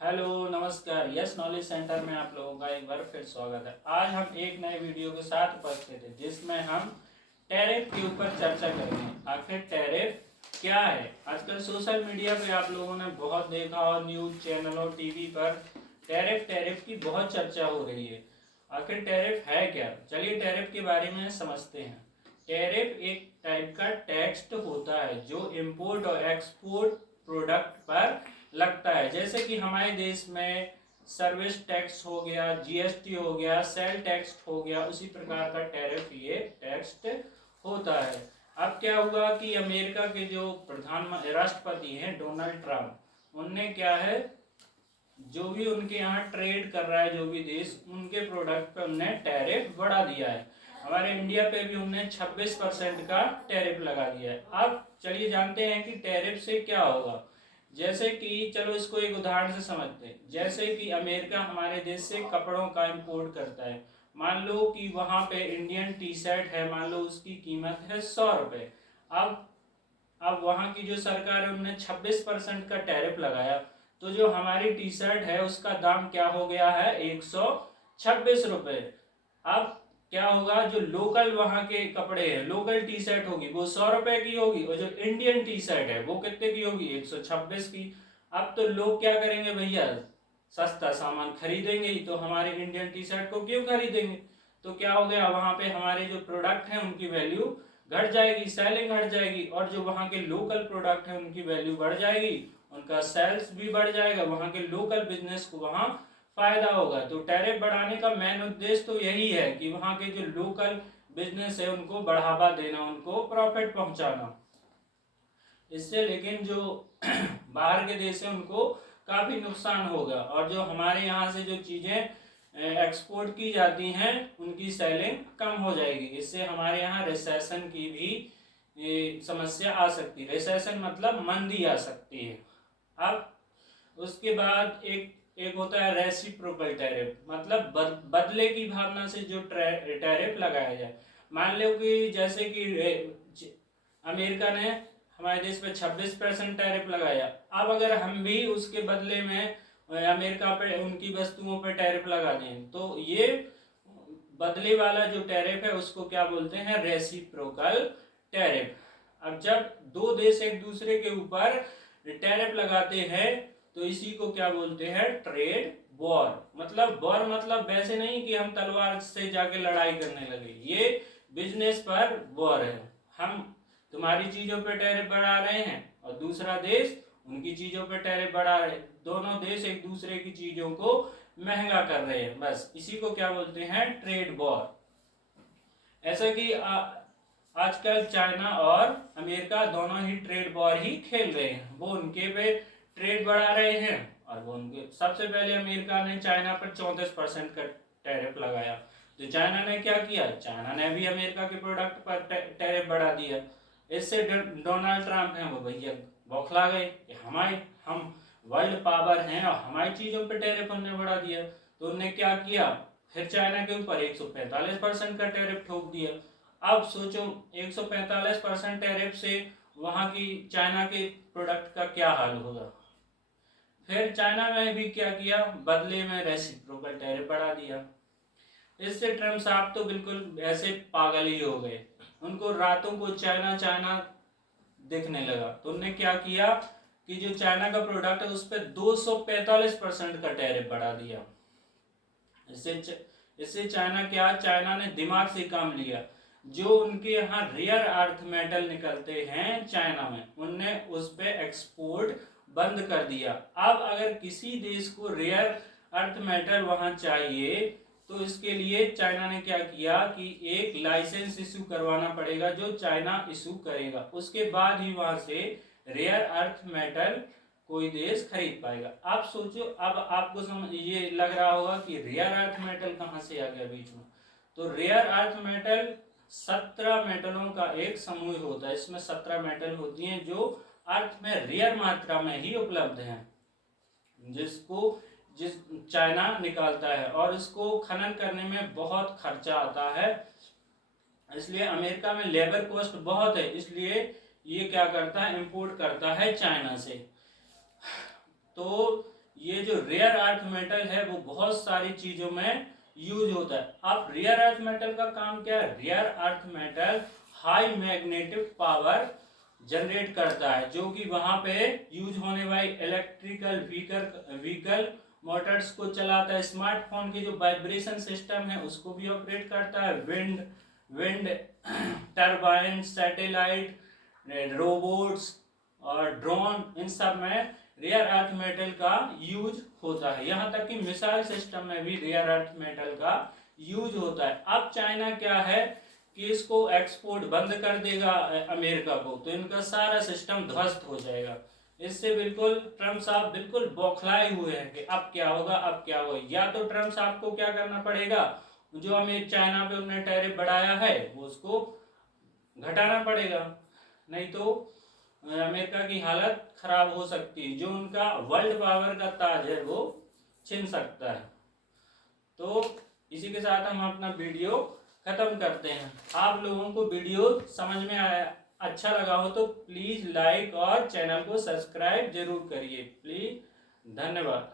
Hello नमस्कार। Yes knowledge centre में आप लोगों का एक बार फिर स्वागत है। आज हम एक नए वीडियो के साथ उपस्थित हैं जिसमें हम टैरिफ के ऊपर चर्चा करेंगे। आखिर टैरिफ क्या है? आजकल सोशल मीडिया पे आप लोगों ने बहुत देखा और न्यूज चैनलों टीवी पर टैरिफ टैरिफ की बहुत चर्चा हो रही है। आखिर टैरिफ है क्या? चलिए टैरिफ के बारे में समझते हैं। टैरिफ एक टाइप का टैक्स होता है जो इम्पोर्ट और एक्सपोर्ट प्रोडक्ट पर लगता है। जैसे कि हमारे देश में सर्विस टैक्स हो गया, जीएसटी हो गया, सेल टैक्स हो गया, उसी प्रकार का टैरिफ ये टैक्स होता है। अब क्या हुआ कि अमेरिका के जो राष्ट्रपति हैं डोनाल्ड ट्रंप, उनने क्या है, जो भी उनके यहाँ ट्रेड कर रहा है जो भी देश, उनके प्रोडक्ट पे उनने टैरिफ बढ़ा दिया है। हमारे इंडिया पे भी उनने 26% का टैरिफ लगा दिया है। अब चलिए जानते हैं कि टैरिफ से क्या होगा। जैसे कि चलो इसको एक उदाहरण से समझते हैं। जैसे कि अमेरिका हमारे देश से कपड़ों का इंपोर्ट करता है। मान लो कि वहां पे इंडियन टी शर्ट है, मान लो उसकी कीमत है 100 रुपए। अब वहां की जो सरकार है उन्होंने 26% का टैरिफ लगाया, तो जो हमारी टी शर्ट है उसका दाम क्या हो गया है? 126 रुपए। अब क्या होगा, जो लोकल वहां के कपड़े हैं, लोकल टी शर्ट होगी वो 100 रुपए की होगी, और जो इंडियन टी शर्ट है वो कितने की होगी? 126 की। अब तो लोग क्या करेंगे भैया, सस्ता सामान खरीदेंगे ही, तो हमारे इंडियन टी शर्ट को क्यों खरीदेंगे? तो क्या हो गया, वहां पे हमारे जो प्रोडक्ट हैं उनकी वैल्यू घट जाएगी, सेलिंग घट जाएगी, और जो वहां के लोकल प्रोडक्ट है उनकी वैल्यू बढ़ जाएगी, उनका सेल्स भी बढ़ जाएगा, वहां के लोकल बिजनेस को वहां फायदा होगा। तो टैरिफ बढ़ाने का मेन उद्देश्य तो यही है कि वहां के जो लोकल बिजनेस है उनको बढ़ावा देना, उनको प्रॉफिट पहुंचाना। इससे लेकिन जो बाहर के देश है उनको काफी नुकसान होगा, और जो हमारे यहाँ से जो चीजें एक्सपोर्ट की जाती हैं उनकी सेलिंग कम हो जाएगी। इससे हमारे यहाँ रिसेशन की भी समस्या आ सकती है। रिसेशन मतलब मंदी आ सकती है। अब उसके बाद एक एक होता है रेसिप्रोकल टैरिफ, मतलब बदले की भावना से जो टैरिफ लगाया जाए। मान लो कि जैसे कि अमेरिका ने हमारे देश पे 26% टैरिफ लगाया। अब अगर हम भी उसके बदले में अमेरिका पे उनकी वस्तुओं पे टैरिफ लगा दें, तो ये बदले वाला जो टैरिफ है उसको क्या बोलते हैं? Reciprocal tariff. अब जब दो देश एक दूसरे के ऊपर टैरिफ लगाते हैं तो इसी को क्या बोलते हैं? Trade war. मतलब वॉर मतलब वैसे नहीं कि हम तलवार से जाके लड़ाई करने लगे, ये बिजनेस पर वॉर है। हम तुम्हारी चीजों पे टैरिफ बढ़ा रहे हैं और दूसरा देश उनकी चीजों पे टैरिफ बढ़ा रहे हैं, दोनों देश एक दूसरे की चीजों को महंगा कर रहे हैं। बस इसी को क्या बोलते हैं? Trade war. ऐसा कि आजकल चाइना और अमेरिका दोनों ही ट्रेड वॉर ही खेल रहे हैं। वो उनके पे ट्रेड बढ़ा रहे हैं और वो उनके, सबसे पहले अमेरिका ने चाइना पर 34% का टैरिफ लगाया। तो चाइना ने क्या किया? चाइना ने भी अमेरिका के प्रोडक्ट पर टैरिफ बढ़ा दिया। इससे डोनाल्ड ट्रंप हैं वो भैया बौखला गए कि हमारे हम वर्ल्ड पावर हैं और हमारी चीजों पर टैरिफ उन्होंने बढ़ा दिया। तो उन्होंने क्या किया, फिर चाइना के ऊपर 145% का टैरिफ ठोक दिया। अब सोचो 145% टैरिफ से वहां की चाइना के प्रोडक्ट का क्या हाल होगा। फिर चाइना ने भी क्या किया, बदले में रेसिप्रोकल टैरिफ बढ़ा दिया। इससे ट्रम्प साहब तो बिल्कुल ऐसे पागल ही हो गए, उनको रातों को चाइना चाइना दिखने लगा। तो उन्होंने क्या किया कि जो चाइना का प्रोडक्ट है उस पर 245% का टैरिफ बढ़ा दिया। इससे इससे चाइना क्या, चाइना ने दिमाग से काम लिया। जो उनके यहाँ रेयर अर्थ मेटल निकलते हैं चाइना में, उनने उस पे एक्सपोर्ट बंद कर दिया। अब अगर किसी देश को रेयर अर्थ मेटल वहां चाहिए तो इसके लिए चाइना ने क्या किया कि एक लाइसेंस इशू करवाना पड़ेगा जो चाइना इशू करेगा, उसके बाद ही वहां से रेयर अर्थ मेटल कोई देश खरीद पाएगा। आप सोचो, अब आपको समझ ये लग रहा होगा कि रेयर अर्थ मेटल कहाँ से आ गया बीच में। तो रेयर अर्थ मेटल 17 मेटलों का एक समूह होता है। इसमें 17 मेटल होती हैं जो अर्थ में रेयर मात्रा में ही उपलब्ध हैं, जिस चाइना निकालता है, और इसको खनन करने में बहुत खर्चा आता है। इसलिए अमेरिका में लेबर कॉस्ट बहुत है, इसलिए ये क्या करता है, इंपोर्ट करता है चाइना से। तो ये जो रेयर अर्थ मेटल है वो बहुत सारी चीजों में यूज होता है। अब रेयर अर्थ मेटल का काम क्या है? Rare earth metal high magnetic power generate करता है, जो कि वहां पे यूज होने वाली इलेक्ट्रिकल व्हीकल मोटर्स को चलाता है, स्मार्टफोन की जो वाइब्रेशन सिस्टम है उसको भी ऑपरेट करता है, विंड टरबाइन, सैटेलाइट, रोबोट्स और ड्रोन, इन सब में रेयर अर्थ मेटल का यूज होता है। यहाँ तक कि मिसाइल सिस्टम में भी रेयर अर्थ मेटल का यूज होता है। अब चाइना क्या है कि इसको एक्सपोर्ट बंद कर देगा अमेरिका को, तो इनका सारा सिस्टम ध्वस्त हो जाएगा। इससे बिल्कुल ट्रम्प साहब बिल्कुल बौखलाए हुए हैं कि अब क्या होगा, अब क्या होगा। या तो ट्रम्प साहब को क्या करना पड़ेगा, जो हमें चाइना पे उन्होंने टैरिफ बढ़ाया है वो उसको घटाना पड़ेगा, नहीं तो अमेरिका की हालत खराब हो सकती है। जो उनका वर्ल्ड पावर का ताज है वो छिन सकता है। तो इसी के साथ हम अपना वीडियो खत्म करते हैं। आप लोगों को वीडियो समझ में आया, अच्छा लगा हो तो प्लीज लाइक और चैनल को सब्सक्राइब जरूर करिए, प्लीज। धन्यवाद।